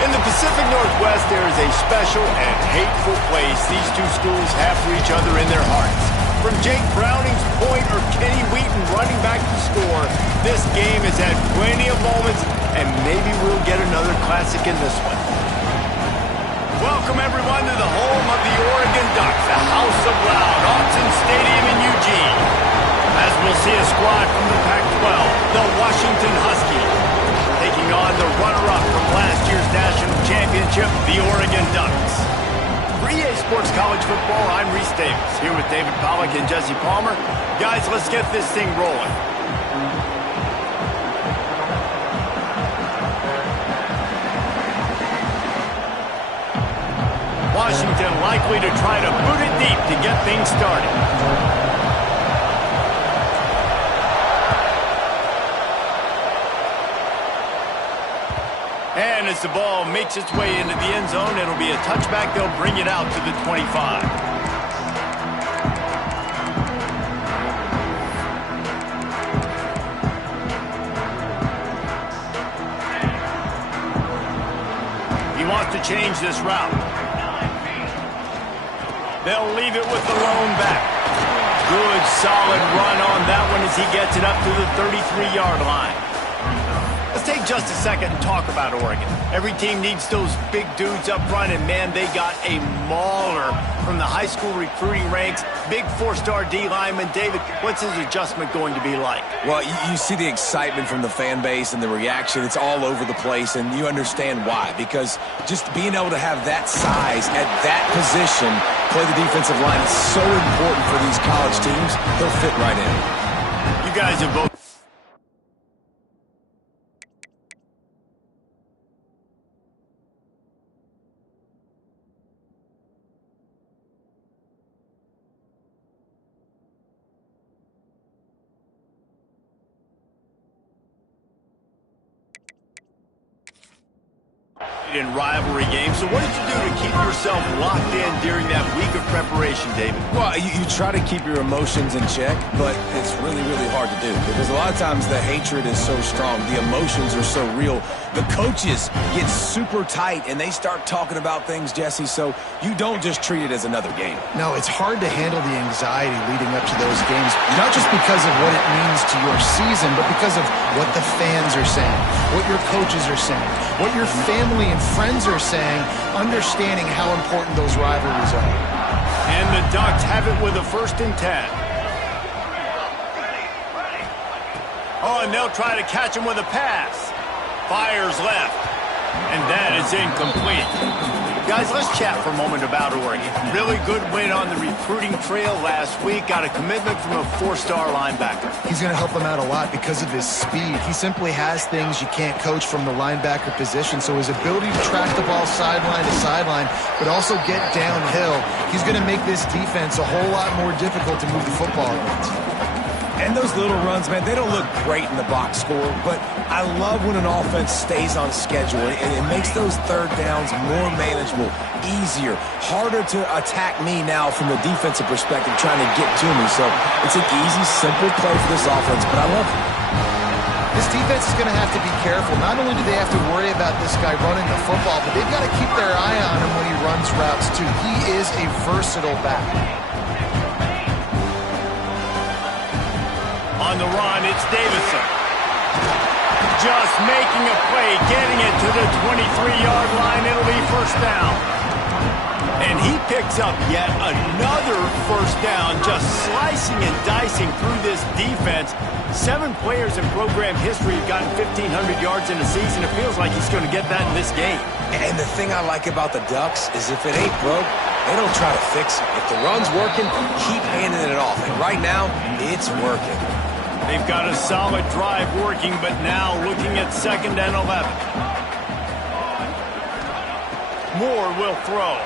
In the Pacific Northwest, there is a special and hateful place these two schools have for each other in their hearts. From Jake Browning's point or Kenny Wheaton running back to score, this game has had plenty of moments, and maybe we'll get another classic in this one. Welcome, everyone, to the home of the Oregon Ducks, the House of Loud, Autzen Stadium in Eugene. As we'll see a squad from the Pac-12, the Washington Huskies, taking on the runner-up from last year's national championship, the Oregon Ducks. For EA Sports College Football, I'm Reese Davis, here with David Pollack and Jesse Palmer. Guys, let's get this thing rolling. Washington likely to try to boot it deep to get things started. And as the ball makes its way into the end zone, it'll be a touchback. They'll bring it out to the 25. He wants to change this route. They'll leave it with the lone back. Good, solid run on that one as he gets it up to the 33-yard line. Let's take just a second and talk about Oregon. Every team needs those big dudes up front, and man, they got a mauler from the high school recruiting ranks. Big four-star D lineman. David, what's his adjustment going to be like? Well, you see the excitement from the fan base and the reaction. It's all over the place, and you understand why. Because just being able to have that size at that position, play the defensive line, is so important for these college teams. They'll fit right in. You guys have both. In rivalry games. So what did you do to keep yourself locked in during that week of preparation, David? Well, you try to keep your emotions in check, but it's really, really hard to do because a lot of times the hatred is so strong. The emotions are so real. The coaches get super tight, and they start talking about things, Jesse, so you don't just treat it as another game. No, it's hard to handle the anxiety leading up to those games, not just because of what it means to your season, but because of what the fans are saying, what your coaches are saying, what your family and friends are saying, understanding how important those rivalries are. And the Ducks have it with a 1st and 10. Oh, and they'll try to catch him with a pass. Fires left, and that is incomplete. Guys, let's chat for a moment about Oregon. Really good win on the recruiting trail last week. Got a commitment from a 4-star linebacker. He's going to help them out a lot because of his speed. He simply has things you can't coach from the linebacker position. So his ability to track the ball sideline to sideline, but also get downhill, he's going to make this defense a whole lot more difficult to move the football against. And those little runs, man, they don't look great in the box score, but I love when an offense stays on schedule, and it makes those 3rd downs more manageable, easier, harder to attack me now from the defensive perspective trying to get to me. So it's an easy, simple play for this offense, but I love it. This defense is going to have to be careful. Not only do they have to worry about this guy running the football, but they've got to keep their eye on him when he runs routes, too. He is a versatile back. On the run, it's Davison. Just making a play, getting it to the 23-yard line. It'll be 1st down. And he picks up yet another first down, just slicing and dicing through this defense. 7 players in program history have gotten 1,500 yards in a season. It feels like he's going to get that in this game. And the thing I like about the Ducks is if it ain't broke, they don't try to fix it. If the run's working, keep handing it off. And right now, it's working. They've got a solid drive working, but now looking at 2nd and 11. Moore will throw.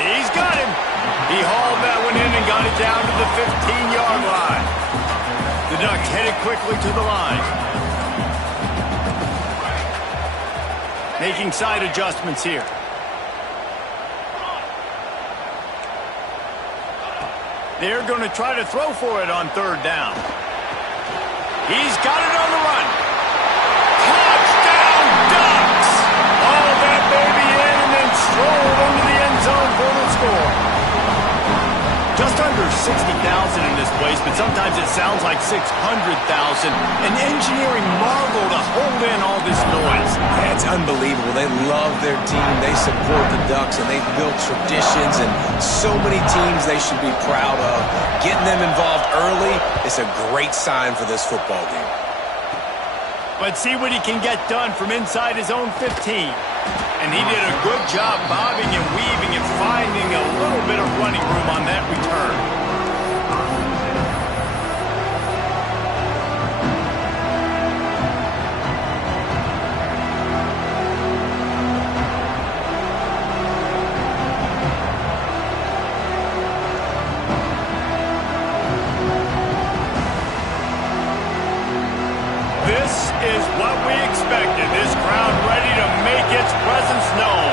He's got him. He hauled that one in and got it down to the 15-yard line. The Ducks headed quickly to the line. Making side adjustments here. They're going to try to throw for it on 3rd down. He's got it on the run. Touchdown, Ducks! All that baby in and then strolled into the end zone for the score. Just under 60,000 in this place, but sometimes it sounds like 600,000. An engineering marvel to hold in all this noise. It's unbelievable. They love their team. They support the Ducks, and they've built traditions and so many teams they should be proud of. Getting them involved early is a great sign for this football game. But see what he can get done from inside his own 15. And he did a good job bobbing and weaving and finding a little bit of running room on that return. This is what we expected. This crowd ready to make its presence known.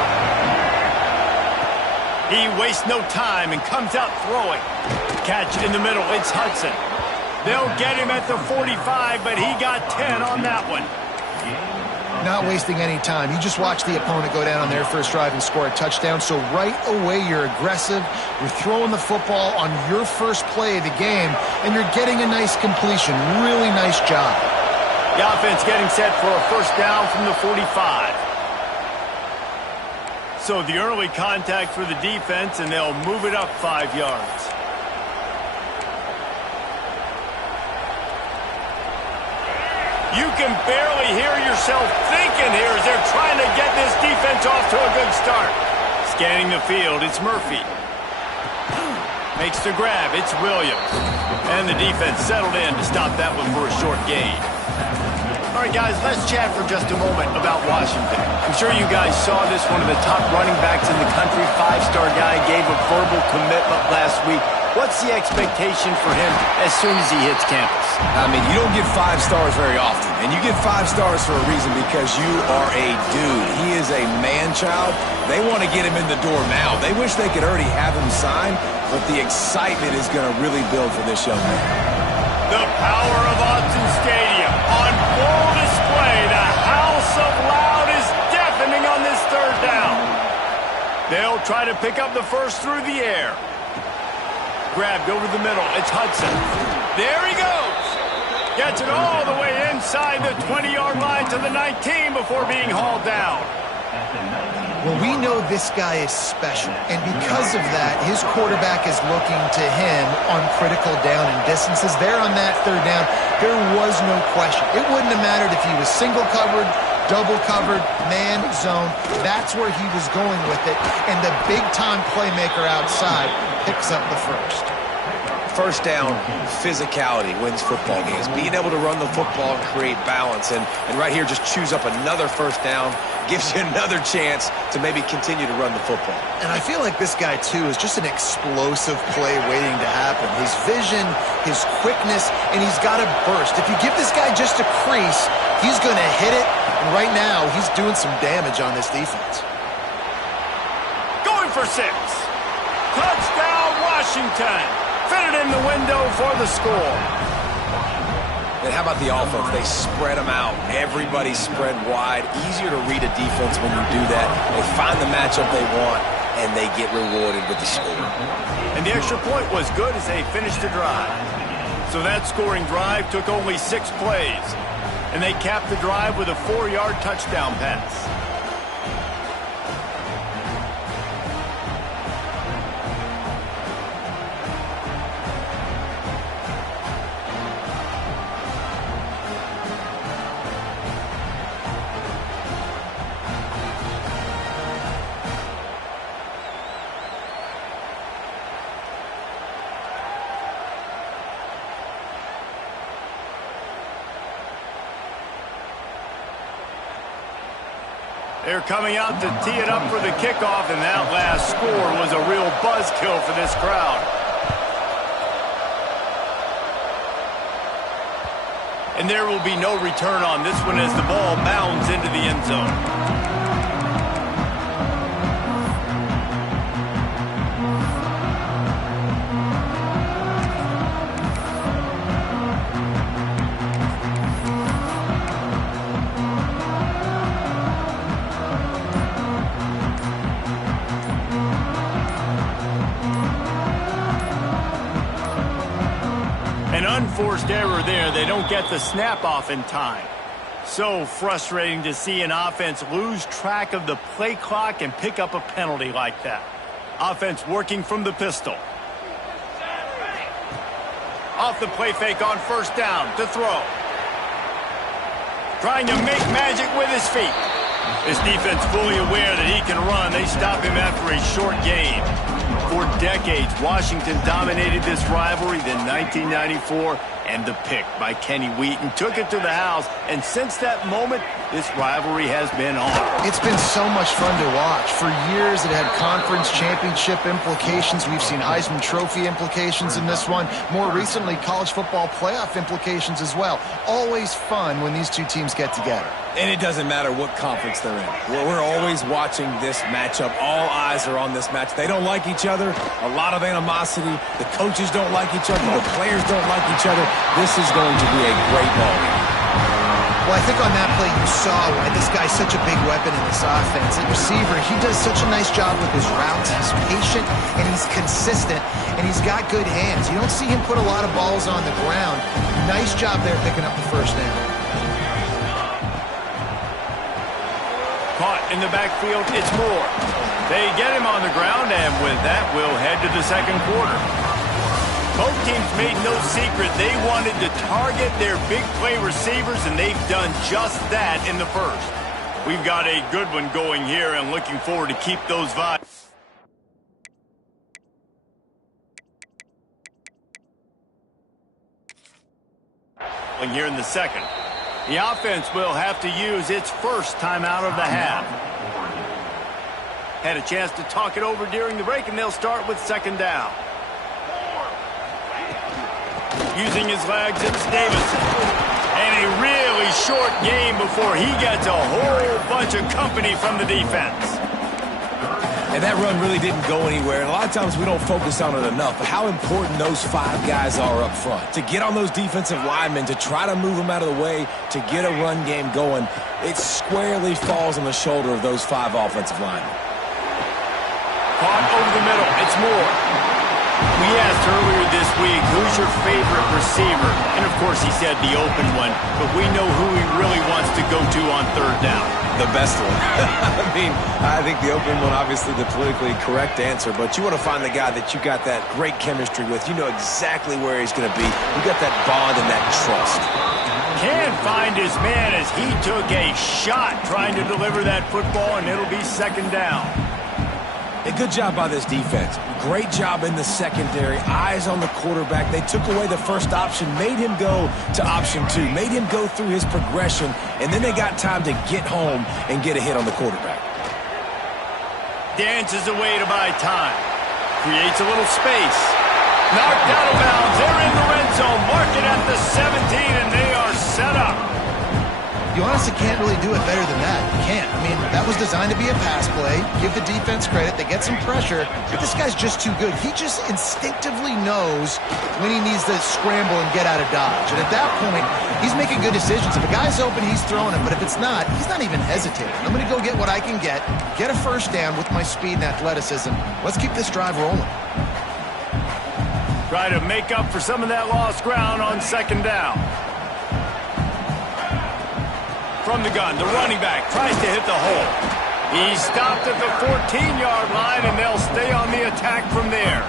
He wastes no time and comes out throwing. Catch in the middle. It's Hudson. They'll get him at the 45, but he got 10 on that one. Not wasting any time. You just watch the opponent go down on their first drive and score a touchdown. So right away, you're aggressive. You're throwing the football on your first play of the game, and you're getting a nice completion. Really nice job. The offense getting set for a first down from the 45. So the early contact for the defense, and they'll move it up 5 yards. You can barely hear yourself thinking here as they're trying to get this defense off to a good start. Scanning the field, it's Murphy. Makes the grab, it's Williams. And the defense settled in to stop that one for a short gain. All right, guys, let's chat for just a moment about Washington. I'm sure you guys saw this, one of the top running backs in the country, 5-star guy, gave a verbal commitment last week. What's the expectation for him as soon as he hits campus? I mean, you don't get 5 stars very often, and you get 5 stars for a reason because you are a dude. He is a man-child. They want to get him in the door now. They wish they could already have him signed, but the excitement is going to really build for this young man. The power of Autzen Stadium on full display. The house of loud is deafening on this 3rd down. They'll try to pick up the first through the air. Grabbed over the middle. It's Hudson. There he goes. Gets it all the way inside the 20-yard line to the 19 before being hauled down. Well, we know this guy is special, and because of that, his quarterback is looking to him on critical down and distances. There on that 3rd down, there was no question. It wouldn't have mattered if he was single covered, double covered, man, zone. That's where he was going with it, and the big-time playmaker outside picks up the first. First down, physicality wins football games. Being able to run the football and create balance. And right here, just choose up another first down. Gives you another chance to maybe continue to run the football. And I feel like this guy, too, is just an explosive play waiting to happen. His vision, his quickness, and he's got a burst. If you give this guy just a crease, he's going to hit it. And right now, he's doing some damage on this defense. Going for 6. Touchdown, Washington. Fitted in the window for the score. And how about the offense? They spread them out. Everybody spread wide. Easier to read a defense when you do that. They find the matchup they want, and they get rewarded with the score. And the extra point was good as they finished the drive. So that scoring drive took only 6 plays. And they capped the drive with a 4-yard touchdown pass. They're coming out to tee it up for the kickoff, and that last score was a real buzzkill for this crowd. And there will be no return on this one as the ball bounds into the end zone. Unforced error there. They don't get the snap off in time. So frustrating to see an offense lose track of the play clock and pick up a penalty like that. Offense working from the pistol. Off the play fake on first down to throw. Trying to make magic with his feet. This defense fully aware that he can run. They stop him after a short gain. For decades, Washington dominated this rivalry. Then 1994, and the pick by Kenny Wheaton took it to the house. And since that moment, this rivalry has been on. It's been so much fun to watch. For years, it had conference championship implications. We've seen Heisman Trophy implications in this one. More recently, college football playoff implications as well. Always fun when these two teams get together. And it doesn't matter what conference they're in. We're always watching this matchup. All eyes are on this match. They don't like each other. A lot of animosity. The coaches don't like each other. The players don't like each other. This is going to be a great ball game. Well, I think on that play you saw why this guy's such a big weapon in this offense. At receiver, he does such a nice job with his routes. He's patient, and he's consistent, and he's got good hands. You don't see him put a lot of balls on the ground. Nice job there picking up the first down. Caught in the backfield, it's Moore. They get him on the ground, and with that, we'll head to the second quarter. Both teams made no secret they wanted to target their big play receivers, and they've done just that in the first. We've got a good one going here, and looking forward to keep those vibes. Here in the second. The offense will have to use its first timeout of the half. Had a chance to talk it over during the break, and they'll start with second down. Using his legs, it's Davison. And a really short game before he gets a whole bunch of company from the defense. And that run really didn't go anywhere. And a lot of times we don't focus on it enough. But how important those five guys are up front. To get on those defensive linemen, to try to move them out of the way, to get a run game going, it squarely falls on the shoulder of those five offensive linemen. Caught over the middle. It's Moore. We asked earlier this week, who's your favorite receiver? And, of course, he said the open one. But we know who he really wants to go to on third down. The best one. I mean, I think the open one, obviously the politically correct answer, but you want to find the guy that you got that great chemistry with. You know exactly where he's going to be. You got that bond and that trust. Can't find his man as he took a shot trying to deliver that football, and it'll be second down. A good job by this defense. Great job in the secondary. Eyes on the quarterback. They took away the first option, made him go to option two, made him go through his progression, and then they got time to get home and get a hit on the quarterback. Dances away to buy time. Creates a little space. Knocked out of bounds. They're in the red zone. Mark it at the 17, and they are set up. You honestly can't really do it better than that. You can't. I mean, that was designed to be a pass play. Give the defense credit. They get some pressure. But this guy's just too good. He just instinctively knows when he needs to scramble and get out of dodge. And at that point, he's making good decisions. If a guy's open, he's throwing it. But if it's not, he's not even hesitating. I'm going to go get what I can get a first down with my speed and athleticism. Let's keep this drive rolling. Try to make up for some of that lost ground on second down. From the gun, the running back tries to hit the hole. He stopped at the 14-yard line, and they'll stay on the attack from there.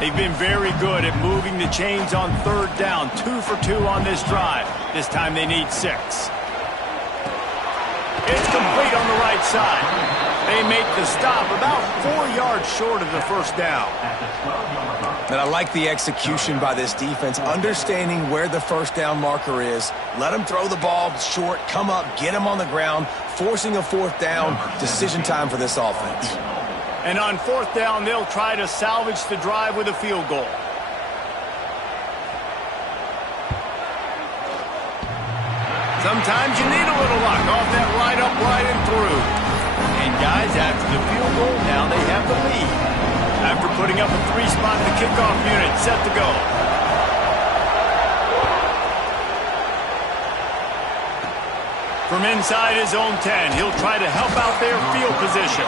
They've been very good at moving the chains on third down. 2 for 2 on this drive. This time they need 6. It's complete on the right side. They make the stop about 4 yards short of the first down. And I like the execution by this defense, understanding where the first down marker is. Let them throw the ball short, come up, get them on the ground, forcing a fourth down. Decision time for this offense. And on fourth down, they'll try to salvage the drive with a field goal. Sometimes you need a little luck off that right upright and through. And guys, after the field goal, now they have the lead. After putting up a 3-spot, the kickoff unit set to go. From inside his own 10, he'll try to help out their field position.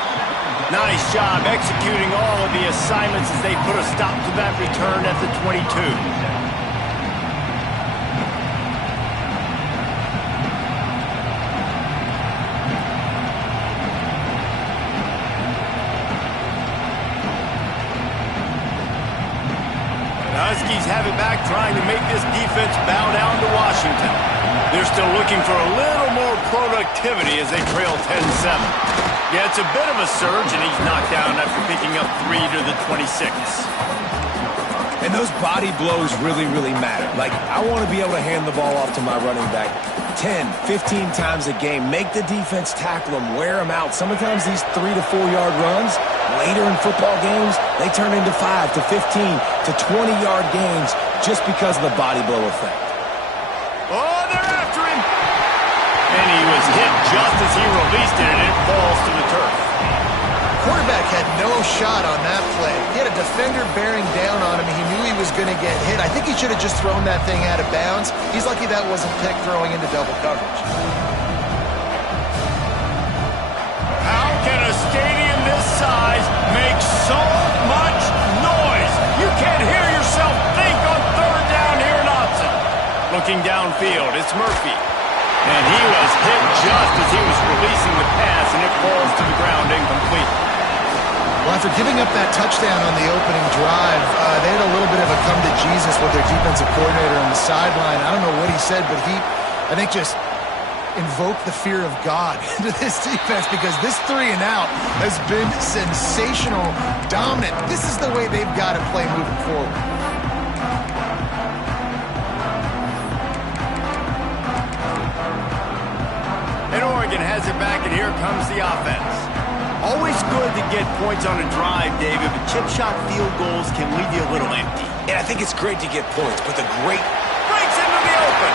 Nice job executing all of the assignments as they put a stop to that return at the 22. Huskies have it back, trying to make this defense bow down to Washington. They're still looking for a little more productivity as they trail 10-7. Yeah, it's a bit of a surge, and he's knocked down after picking up 3 to the 26. And those body blows really, really matter. Like, I want to be able to hand the ball off to my running back 10, 15 times a game. Make the defense tackle them, wear them out. Sometimes these 3 to 4 yard runs, later in football games, they turn into 5 to 15 to 20 yard gains just because of the body blow effect. Oh, they're after him! And he was hit just as he released it, and it falls to the turf. Quarterback had no shot on that play. He had a defender bearing down on him. He knew he was going to get hit. I think he should have just thrown that thing out of bounds. He's lucky that wasn't picked throwing into double coverage. How can a stadium this size make so much noise? You can't hear yourself think on third down here in Austin. Looking downfield, it's Murphy. And he was hit just as he was releasing the pass, and it falls to the ground incomplete. Well, after giving up that touchdown on the opening drive, they had a little bit of a come-to-Jesus with their defensive coordinator on the sideline. I don't know what he said, but he, I think, just invoked the fear of God into this defense, because this 3 and out has been sensational, dominant. This is the way they've got to play moving forward. And Oregon has it back, and here comes the offense. Always good to get points on a drive, David, but chip shot field goals can leave you a little empty. And I think it's great to get points, but the great Breaks into the open.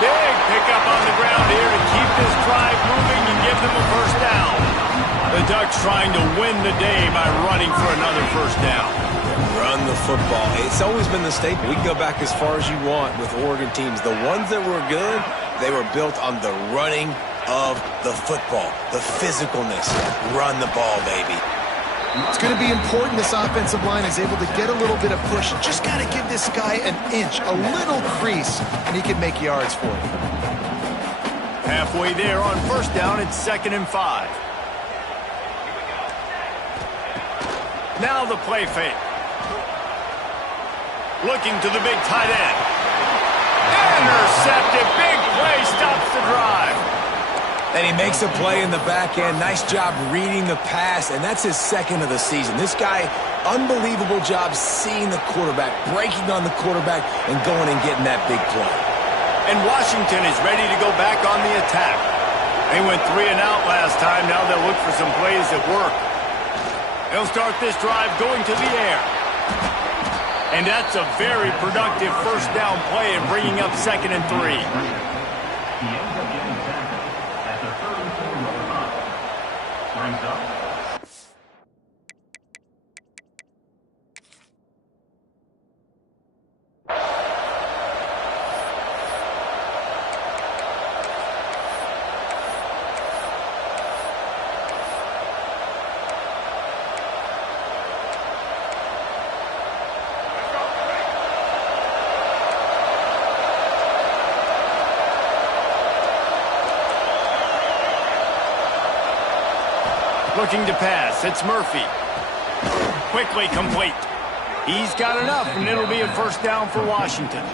Big pickup on the ground here to keep this drive moving and give them a first down. The Ducks trying to win the day by running for another first down. run the football. It's always been the staple. We can go back as far as you want with Oregon teams. The ones that were good, they were built on the running of the football, the physicalness. Run the ball, baby. It's going to be important this offensive line is able to get a little bit of push. Just got to give this guy an inch, a little crease, and he can make yards for you. Halfway there on first down, it's 2nd and 5. Now the play fake. Looking to the big tight end. Intercepted. Big play stops the drive. And he makes a play in the back end. Nice job reading the pass, and that's his 2nd of the season. This guy, unbelievable job seeing the quarterback, breaking on the quarterback, and going and getting that big play. And Washington is ready to go back on the attack. They went 3 and out last time. Now they'll look for some plays that work. They'll start this drive going to the air. And that's a very productive first down play and bringing up 2nd and 3. Looking to pass, it's Murphy. Quickly complete. He's got enough, and it'll be a first down for Washington.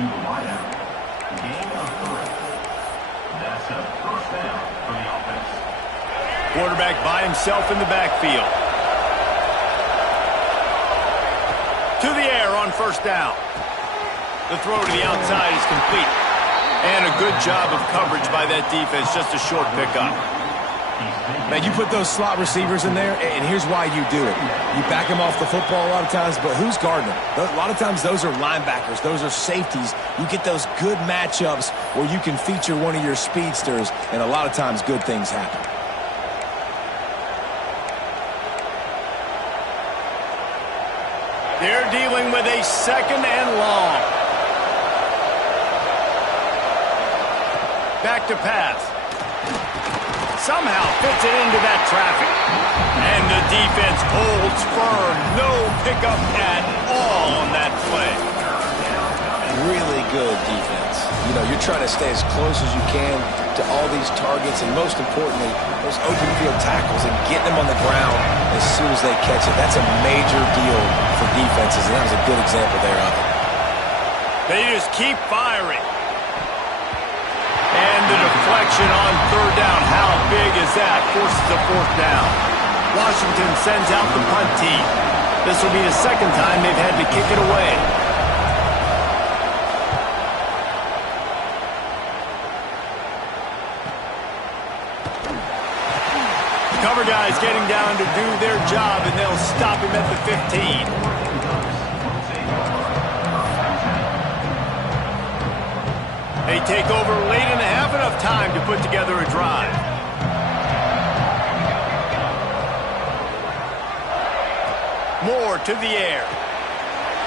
Quarterback by himself in the backfield. To the air on first down. The throw to the outside is complete. And a good job of coverage by that defense. Just a short pickup. Man, you put those slot receivers in there, and here's why you do it. You back them off the football a lot of times, but who's guarding them? A lot of times those are linebackers. Those are safeties. You get those good matchups where you can feature one of your speedsters, and a lot of times good things happen. They're dealing with a second and long. Back to pass. Somehow fits it into that traffic. And the defense holds firm. No pickup at all on that play. Really good defense. You know, you're trying to stay as close as you can to all these targets, and most importantly, those open field tackles, and getting them on the ground as soon as they catch it. That's a major deal for defenses, and that was a good example there of it. They just keep firing. And the deflection on third down. How big is that? Forces a fourth down. Washington sends out the punt team. This will be the second time they've had to kick it away. Cover guys getting down to do their job, and they'll stop him at the 15. They take over late in the half, enough time to put together a drive. Moore to the air.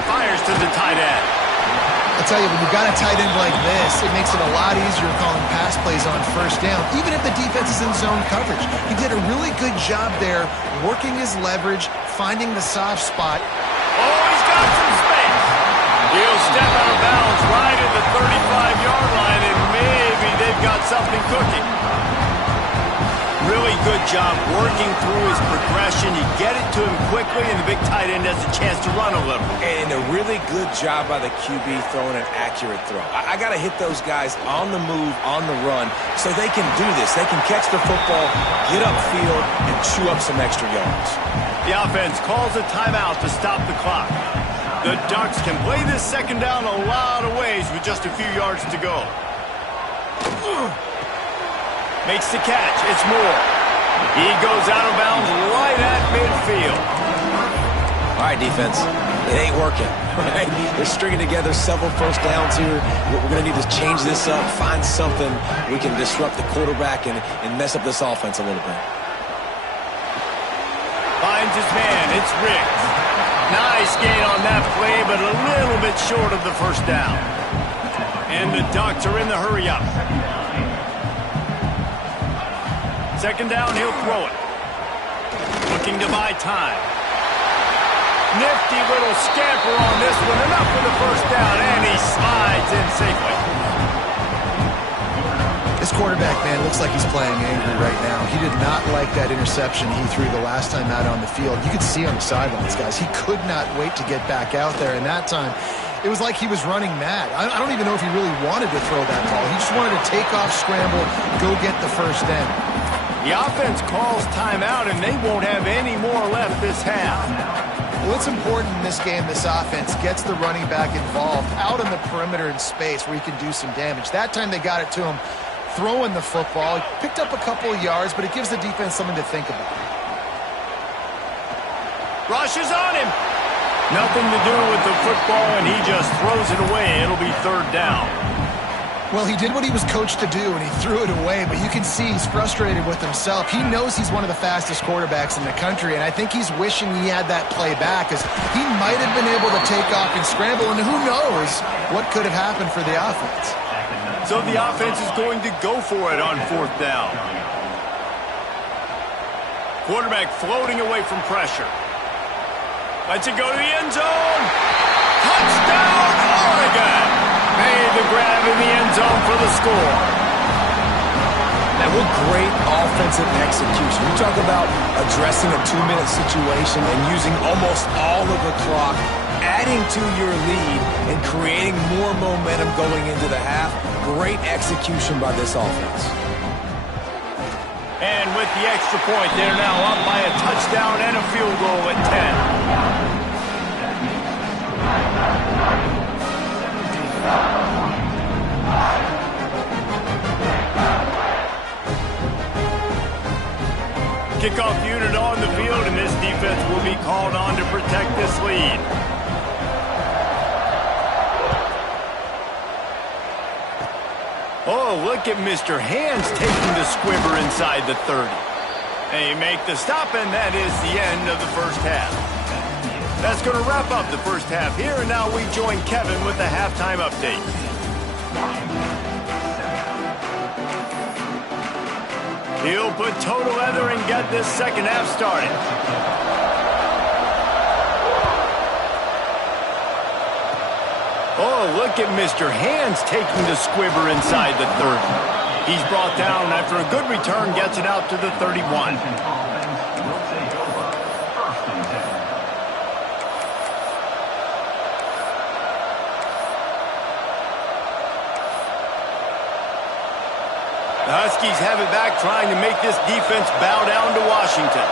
Fires to the tight end. I'll tell you, when you've got a tight end like this, it makes it a lot easier calling pass plays on first down, even if the defense is in zone coverage. He did a really good job there, working his leverage, finding the soft spot. Oh, he's got some space. He'll step out of bounds right at the 35-yard line, and maybe they've got something cooking. Really good job working through his progression. You get it to him quickly, and the big tight end has a chance to run a little. And a really good job by the QB throwing an accurate throw. I got to hit those guys on the move, on the run, so they can do this. They can catch the football, get upfield, and chew up some extra yards. The offense calls a timeout to stop the clock. The Ducks can play this second down a lot of ways with just a few yards to go. Makes the catch. It's Moore. He goes out of bounds right at midfield. All right, defense. It ain't working. Right? They're stringing together several first downs here. We're going to need to change this up, find something we can disrupt the quarterback and mess up this offense a little bit. Finds his man. It's Riggs. Nice gain on that play, but a little bit short of the first down. And the Ducks are in the hurry-up. Second down, he'll throw it. Looking to buy time. Nifty little scamper on this one. Enough for the first down, and he slides in safely. This quarterback, man, looks like he's playing angry right now. He did not like that interception he threw the last time out on the field. You could see on the sidelines, guys. He could not wait to get back out there, and that time it was like he was running mad. I don't even know if he really wanted to throw that ball. He just wanted to take off, scramble, go get the first down. The offense calls timeout, and they won't have any more left this half. Well, it's important in this game, this offense gets the running back involved out on the perimeter in space where he can do some damage. That time they got it to him throwing the football. He picked up a couple of yards, but it gives the defense something to think about. Rush is on him. Nothing to do with the football, and he just throws it away. It'll be third down. Well, he did what he was coached to do, and he threw it away, but you can see he's frustrated with himself. He knows he's one of the fastest quarterbacks in the country, and I think he's wishing he had that play back, as he might have been able to take off and scramble, and who knows what could have happened for the offense. So the offense is going to go for it on fourth down. Quarterback floating away from pressure. Lets it go to the end zone. Touchdown, Oregon! Made the grab in the end zone for the score. Now, what great offensive execution. You talk about addressing a 2-minute situation and using almost all of the clock, adding to your lead and creating more momentum going into the half. Great execution by this offense. And with the extra point. They're now up by a touchdown and a field goal at 10. Kickoff unit on the field, and this defense will be called on to protect this lead. Oh, look at Mr. Hands taking the squibber inside the 30. They make the stop, and that is the end of the first half. That's going to wrap up the first half here, and now we join Kevin with the halftime update. He'll put total leather and get this second half started. Oh, look at Mr. Hands taking the squibber inside the 30. He's brought down after a good return, gets it out to the 31. The Huskies have it back, trying to make this defense bow down to Washington.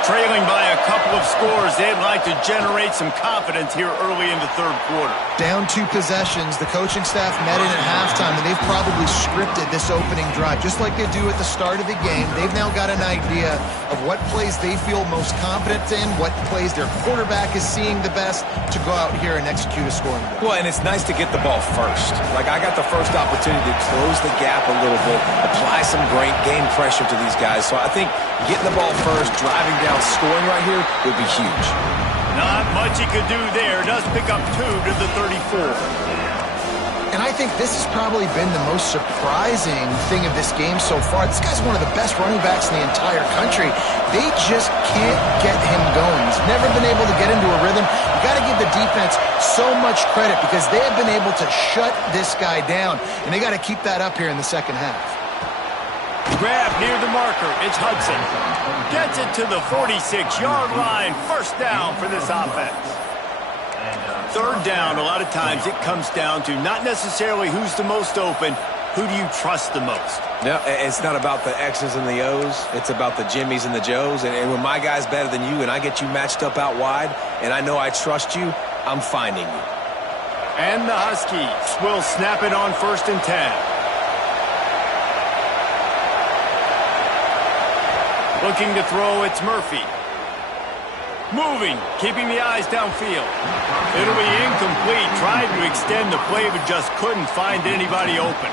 Trailing by a couple of scores, they'd like to generate some confidence here early in the third quarter. Down 2 possessions, the coaching staff met in at halftime, and they've probably scripted this opening drive. Just like they do at the start of the game, they've now got an idea of what plays they feel most confident in, what plays their quarterback is seeing the best to go out here and execute a scoring goal. Well, and it's nice to get the ball first. Like, I got the first opportunity to close the gap a little bit, apply some great game pressure to these guys. So I think getting the ball first, driving down, scoring right here would be huge. Not much he could do there. Does pick up 2 to the 34. And I think this has probably been the most surprising thing of this game so far. This guy's one of the best running backs in the entire country. They just can't get him going. He's never been able to get into a rhythm. You got to give the defense so much credit because they have been able to shut this guy down, and they got to keep that up here in the second half. Grab near the marker. It's Hudson. Gets it to the 46-yard line. First down for this offense. Third down, a lot of times it comes down to not necessarily who's the most open, who do you trust the most? No, it's not about the X's and the O's. It's about the Jimmies and the Joes. And when my guy's better than you and I get you matched up out wide and I know I trust you, I'm finding you. And the Huskies will snap it on 1st and 10. Looking to throw, it's Murphy. Moving, keeping the eyes downfield. It'll be incomplete. Tried to extend the play, but just couldn't find anybody open.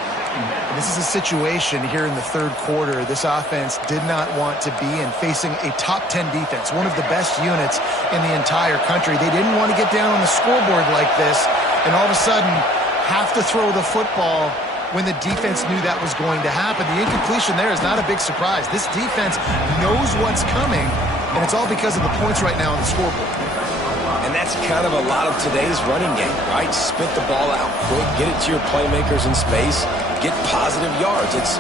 This is a situation here in the third quarter this offense did not want to be in, facing a top 10 defense, one of the best units in the entire country. They didn't want to get down on the scoreboard like this and all of a sudden have to throw the football when the defense knew that was going to happen. The incompletion there is not a big surprise. This defense knows what's coming, and it's all because of the points right now on the scoreboard. And that's kind of a lot of today's running game, right? Spit the ball out quick, get it to your playmakers in space, get positive yards. It's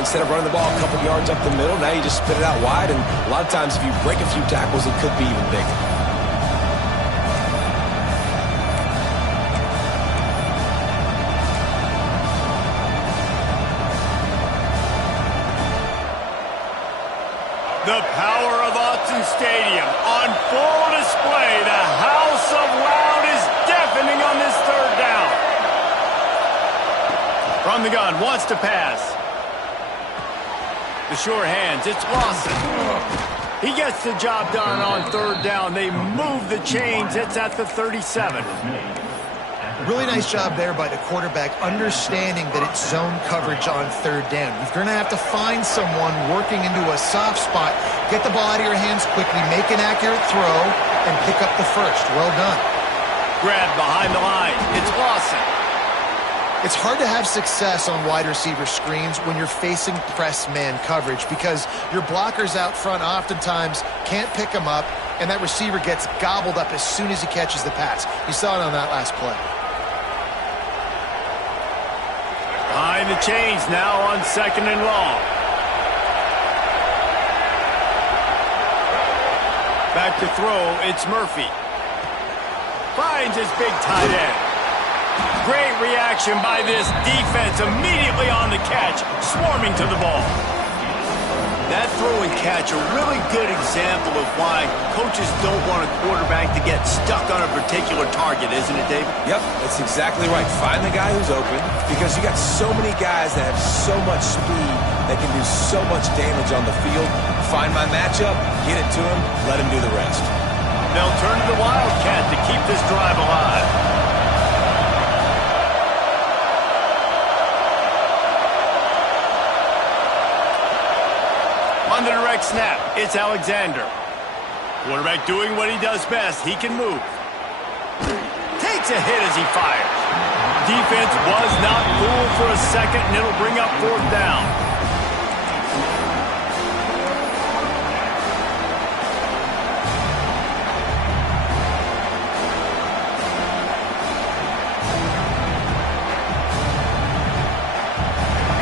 instead of running the ball a couple yards up the middle, now you just spit it out wide, and a lot of times if you break a few tackles, it could be even bigger. The power of Autzen Stadium on full display. The house of loud is deafening on this third down. From the gun, wants to pass. The sure hands, it's Lawson. He gets the job done on third down. They move the chains. It's at the 37. Really nice job there by the quarterback, understanding that it's zone coverage on third down. You're going to have to find someone working into a soft spot, get the ball out of your hands quickly, make an accurate throw, and pick up the first. Well done. Grab behind the line. It's Lawson. It's hard to have success on wide receiver screens when you're facing press man coverage because your blockers out front oftentimes can't pick them up, and that receiver gets gobbled up as soon as he catches the pass. You saw it on that last play. Behind the chains now on 2nd and long. Back to throw, it's Murphy. Finds his big tight end. Great reaction by this defense immediately on the catch, swarming to the ball. That throw and catch a really good example of why coaches don't want a quarterback to get stuck on a particular target, isn't it, David? Yep, that's exactly right. Find the guy who's open because you got so many guys that have so much speed that can do so much damage on the field. Find my matchup, get it to him, let him do the rest. They'll turn to the Wildcat to keep this drive alive. On the direct snap, it's Alexander. Quarterback doing what he does best. He can move. Takes a hit as he fires. Defense was not fooled for a second, and it'll bring up 4th down.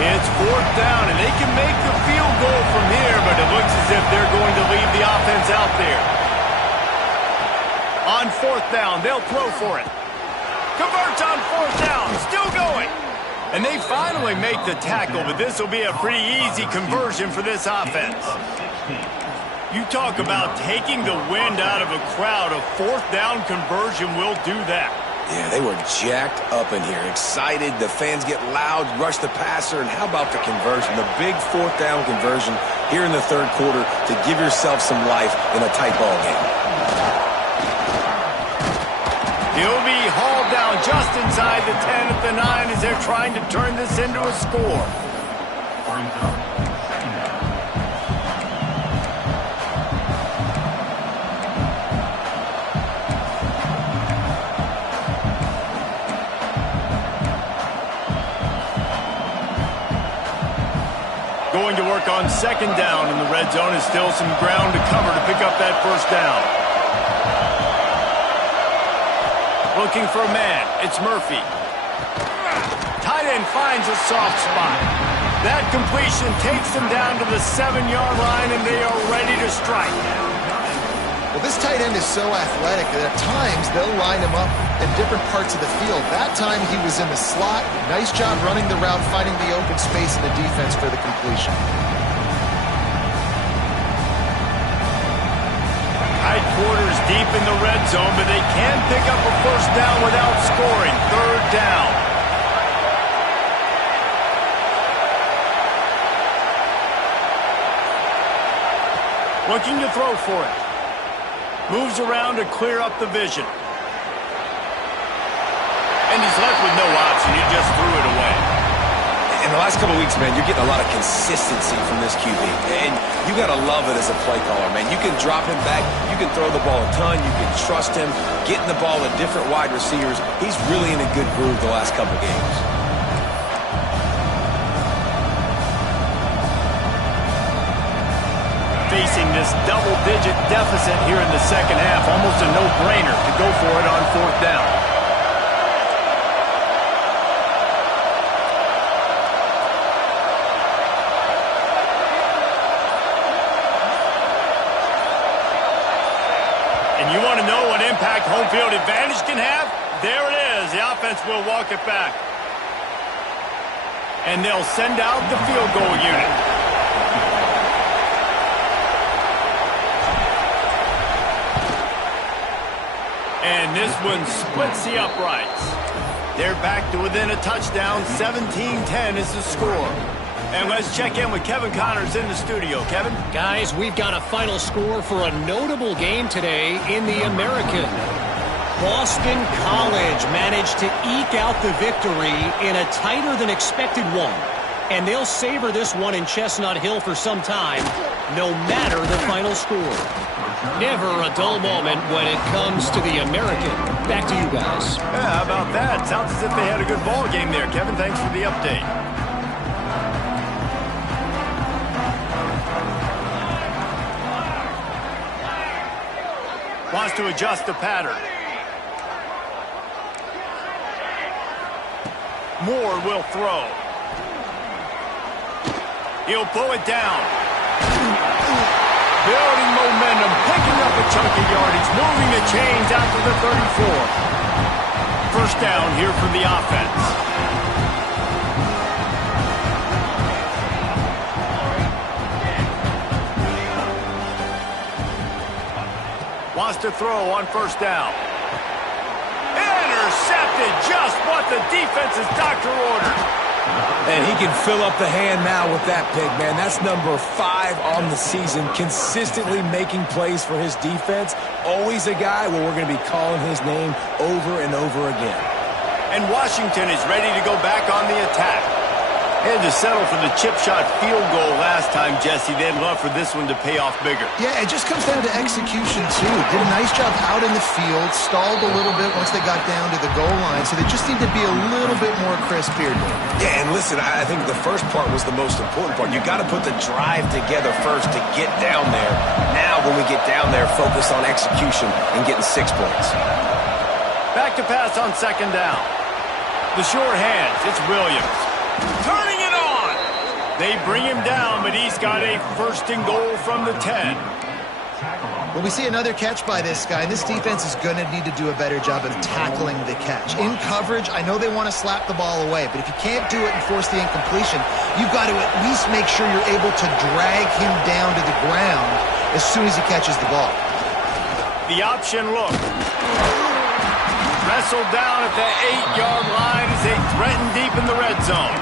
It's 4th down, and they can make the field goal from here, but it looks as if they're going to leave the offense out there. On 4th down, they'll throw for it. Converts on 4th down, still going. And they finally make the tackle, but this will be a pretty easy conversion for this offense. You talk about taking the wind out of a crowd. A 4th down conversion will do that. Yeah, they were jacked up in here, excited. The fans get loud, rush the passer, and how about the conversion? The big 4th down conversion here in the 3rd quarter to give yourself some life in a tight ball game. He'll be hauled down just inside the 10 at the 9 as they're trying to turn this into a score. Going to work on 2nd down in the red zone. Is still some ground to cover to pick up that 1st down. Looking for a man. It's Murphy. Tight end finds a soft spot. That completion takes them down to the 7-yard line, and they are ready to strike. Well, this tight end is so athletic that at times they'll line him up in different parts of the field. That time he was in the slot. Nice job running the route, finding the open space in the defense for the completion. Tight quarters deep in the red zone, but they can pick up a 1st down without scoring. 3rd down. Looking to throw for it. Moves around to clear up the vision. And he's left with no option. He just threw it away. In the last couple of weeks, man, you're getting a lot of consistency from this QB. And you got to love it as a play caller, man. You can drop him back. You can throw the ball a ton. You can trust him. Getting the ball to different wide receivers. He's really in a good groove the last couple of games. Facing this double-digit deficit here in the 2nd half. Almost a no-brainer to go for it on 4th down. And you want to know what impact home field advantage can have? There it is. The offense will walk it back. And they'll send out the field goal unit. And this one splits the uprights. They're back to within a touchdown. 17-10 is the score. And let's check in with Kevin Connors in the studio. Kevin? Guys, we've got a final score for a notable game today in the American. Boston College managed to eke out the victory in a tighter-than-expected one. And they'll savor this one in Chestnut Hill for some time, no matter the final score. Never a dull moment when it comes to the American. Back to you guys. Yeah, how about that? Sounds as if they had a good ball game there. Kevin, thanks for the update. Wants to adjust the pattern. Moore will throw. He'll pull it down. Building momentum, picking up a chunk of yardage, moving the chains out to the 34. 1st down here for the offense. wants to throw on first down. Intercepted, just what the defense's doctor ordered. And he can fill up the hand now with that pick, man. That's number 5 on the season, consistently making plays for his defense. Always a guy where we're going to be calling his name over and over again. And Washington is ready to go back on the attack. Had to settle for the chip shot field goal last time, Jesse. They'd love for this one to pay off bigger. Yeah, it just comes down to execution, too. Did a nice job out in the field, stalled a little bit once they got down to the goal line, so they just need to be a little bit more crisp here. Yeah, and listen, I think the first part was the most important part. You got to put the drive together first to get down there. Now, when we get down there, focus on execution and getting 6 points. Back to pass on second down. The short hands, it's Williams. Turning it on! They bring him down, but he's got a first and goal from the 10. Well, we see another catch by this guy, and this defense is going to need to do a better job of tackling the catch. In coverage, I know they want to slap the ball away, but if you can't do it and force the incompletion, you've got to at least make sure you're able to drag him down to the ground as soon as he catches the ball. The option look. Wrestled down at the 8-yard line as they threaten deep in the red zone.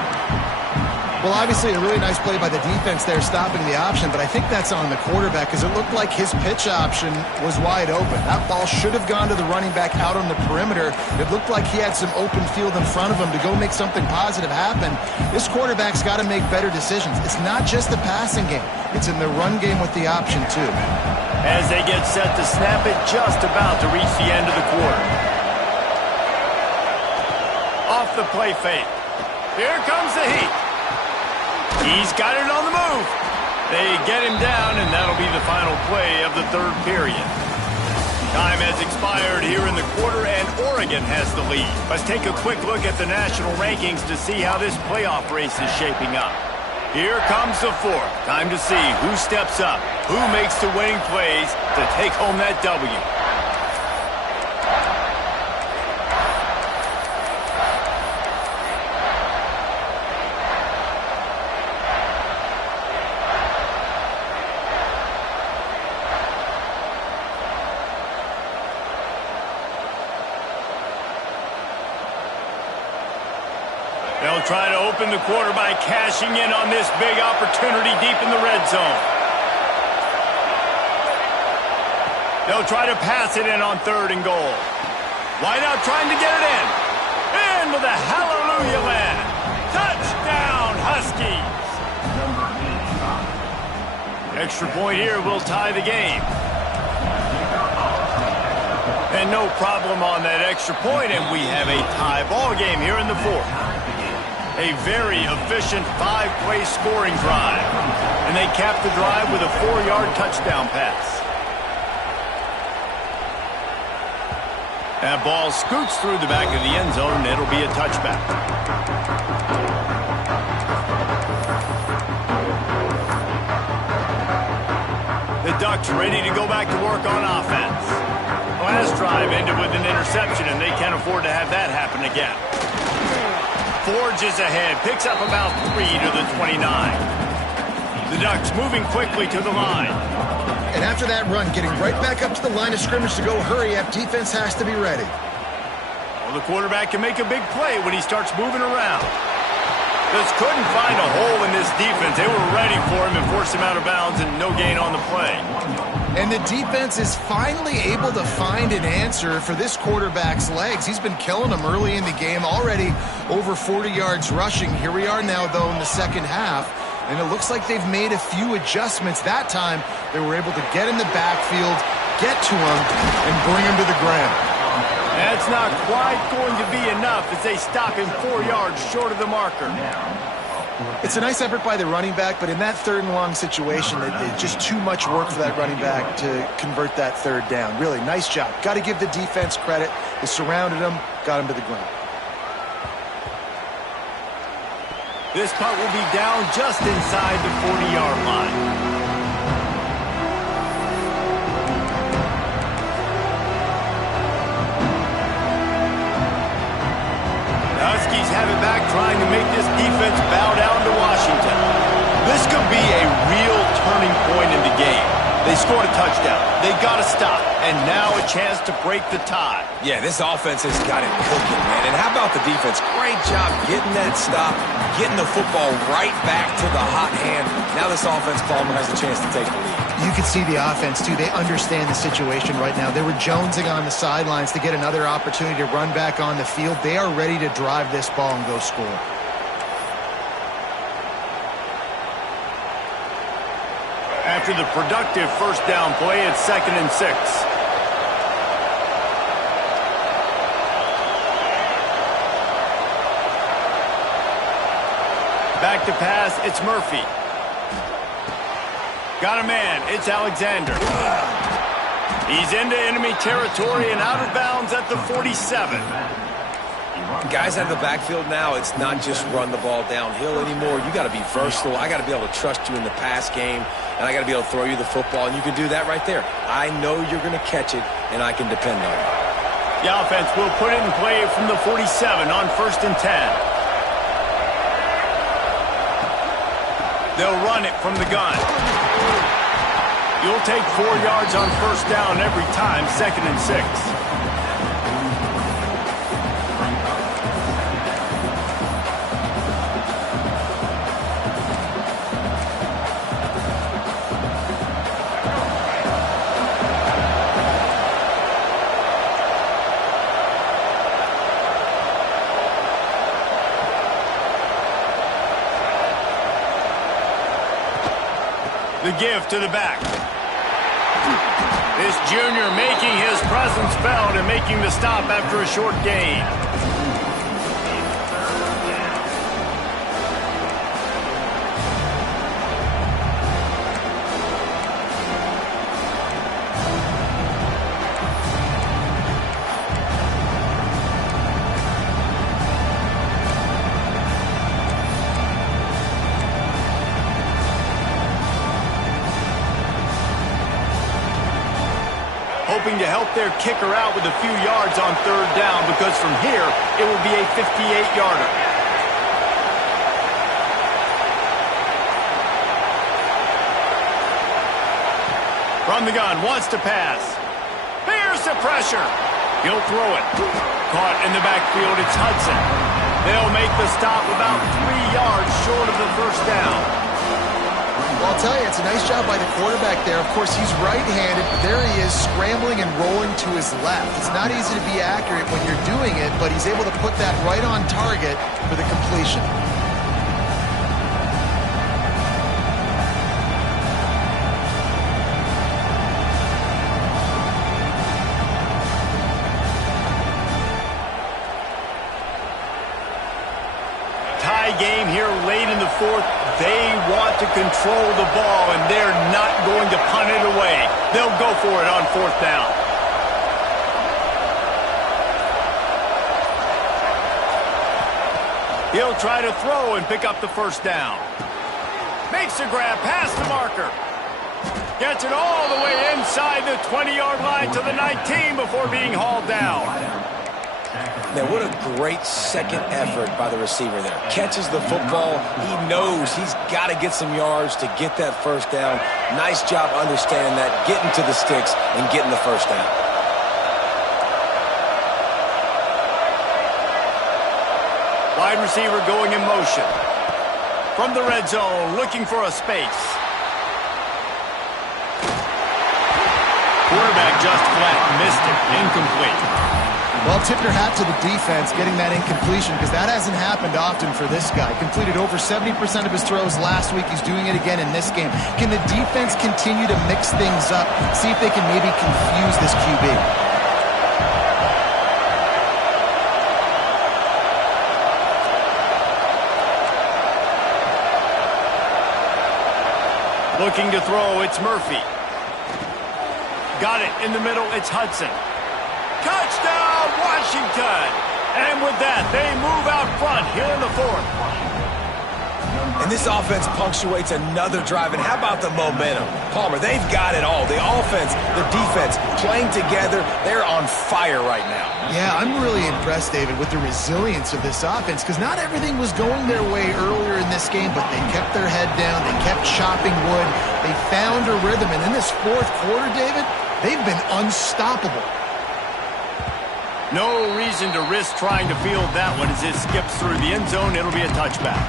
Well, obviously a really nice play by the defense there stopping the option, but I think that's on the quarterback because it looked like his pitch option was wide open. That ball should have gone to the running back out on the perimeter. It looked like he had some open field in front of him to go make something positive happen. This quarterback's got to make better decisions. It's not just the passing game. It's in the run game with the option, too. As they get set to snap it, just about to reach the end of the quarter. Off the play fake. Here comes the heat. He's got it on the move. They get him down, and that'll be the final play of the third period. Time has expired here in the quarter, and Oregon has the lead. Let's take a quick look at the national rankings to see how this playoff race is shaping up. Here comes the fourth. Time to see who steps up, who makes the winning plays to take home that W. They'll try to open the quarter by cashing in on this big opportunity deep in the red zone. They'll try to pass it in on third and goal. Wide out trying to get it in. Into the hallelujah land. Touchdown, Huskies. Extra point here will tie the game. And no problem on that extra point, and we have a tie ball game here in the fourth. A very efficient 5-play scoring drive. And they cap the drive with a 4-yard touchdown pass. That ball scoots through the back of the end zone, and it'll be a touchback. The Ducks ready to go back to work on offense. Last drive ended with an interception, and they can't afford to have that happen again. Forges ahead, picks up about 3 to the 29. The Ducks moving quickly to the line. And after that run, getting right back up to the line of scrimmage to go hurry up, defense has to be ready. Well, the quarterback can make a big play when he starts moving around. Just couldn't find a hole in this defense. They were ready for him and forced him out of bounds, and no gain on the play. And the defense is finally able to find an answer for this quarterback's legs. He's been killing them early in the game, already over 40 yards rushing. Here we are now, though, in the second half, and it looks like they've made a few adjustments. That time, they were able to get in the backfield, get to him, and bring him to the ground. That's not quite going to be enough as they stop him 4 yards short of the marker. It's a nice effort by the running back, but in that third and long situation, it's just too much work for that running back to convert that third down. Really, nice job. Got to give the defense credit. They surrounded him, got him to the ground. This punt will be down just inside the 40-yard line. Huskies have it back, trying to make this defense bow down to Washington. This could be a real turning point in the game. They scored a touchdown. They got to stop. And now a chance to break the tie. Yeah, this offense has got it cooking, man. And how about the defense? Great job getting that stop, getting the football right back to the hot hand. Now this offense, Palmer, has a chance to take the lead. You can see the offense, too. They understand the situation right now. They were jonesing on the sidelines to get another opportunity to run back on the field. They are ready to drive this ball and go score. After the productive first down play, it's 2nd and 6. Back to pass, it's Murphy. Got a man, it's Alexander. He's into enemy territory and out of bounds at the 47. Guys out of the backfield now, it's not just run the ball downhill anymore. You got to be versatile. I got to be able to trust you in the pass game, and I got to be able to throw you the football, and you can do that right there. I know you're going to catch it, and I can depend on it. The offense will put it in play from the 47 on 1st and 10. They'll run it from the gun. You'll take 4 yards on 1st down every time, 2nd and 6. The give to the back. This junior making his presence felt and making the stop after a short gain. Hoping to help their kicker out with a few yards on 3rd down, because from here, it will be a 58-yarder. From the gun, wants to pass. Here's the pressure. He'll throw it. Caught in the backfield, it's Hudson. They'll make the stop about 3 yards short of the 1st down. Well, I'll tell you, it's a nice job by the quarterback there. Of course, he's right-handed, but there he is scrambling and rolling to his left. It's not easy to be accurate when you're doing it, but he's able to put that right on target for the completion. Tie game here late in the 4th. They want to control the ball, and they're not going to punt it away. They'll go for it on 4th down. He'll try to throw and pick up the 1st down. Makes a grab past the marker. Gets it all the way inside the 20-yard line to the 19 before being hauled down. Now, what a great second effort by the receiver there. Catches the football. He knows he's got to get some yards to get that 1st down. Nice job understanding that, getting to the sticks and getting the 1st down. Wide receiver going in motion. From the red zone, looking for a space. Quarterback just flat missed it. Incomplete. Well, tip your hat to the defense getting that incompletion, because that hasn't happened often for this guy. Completed over 70% of his throws last week. He's doing it again in this game. Can the defense continue to mix things up? See if they can maybe confuse this QB. Looking to throw, it's Murphy. Got it in the middle, it's Hudson. Touchdown, Washington! And with that, they move out front here in the 4th. And this offense punctuates another drive. And how about the momentum? Palmer, they've got it all. The offense, the defense, playing together. They're on fire right now. Yeah, I'm really impressed, David, with the resilience of this offense, because not everything was going their way earlier in this game, but they kept their head down. They kept chopping wood. They found a rhythm. And in this fourth quarter, David, they've been unstoppable. No reason to risk trying to field that one as it skips through the end zone. It'll be a touchback.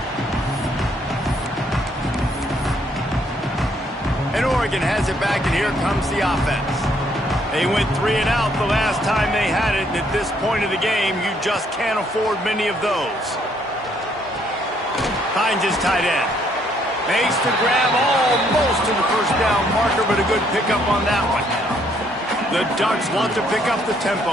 And Oregon has it back, and here comes the offense. They went 3 and out the last time they had it, and at this point of the game, you just can't afford many of those. Finds his tight end. Makes the grab almost to the first down marker, but a good pickup on that one. The Ducks want to pick up the tempo.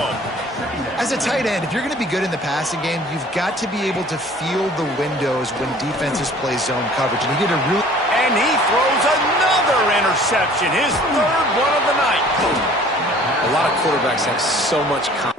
As a tight end, if you're going to be good in the passing game, you've got to be able to feel the windows when defenses play zone coverage. And he did a real... And he throws another interception, his third one of the night. A lot of quarterbacks have so much confidence.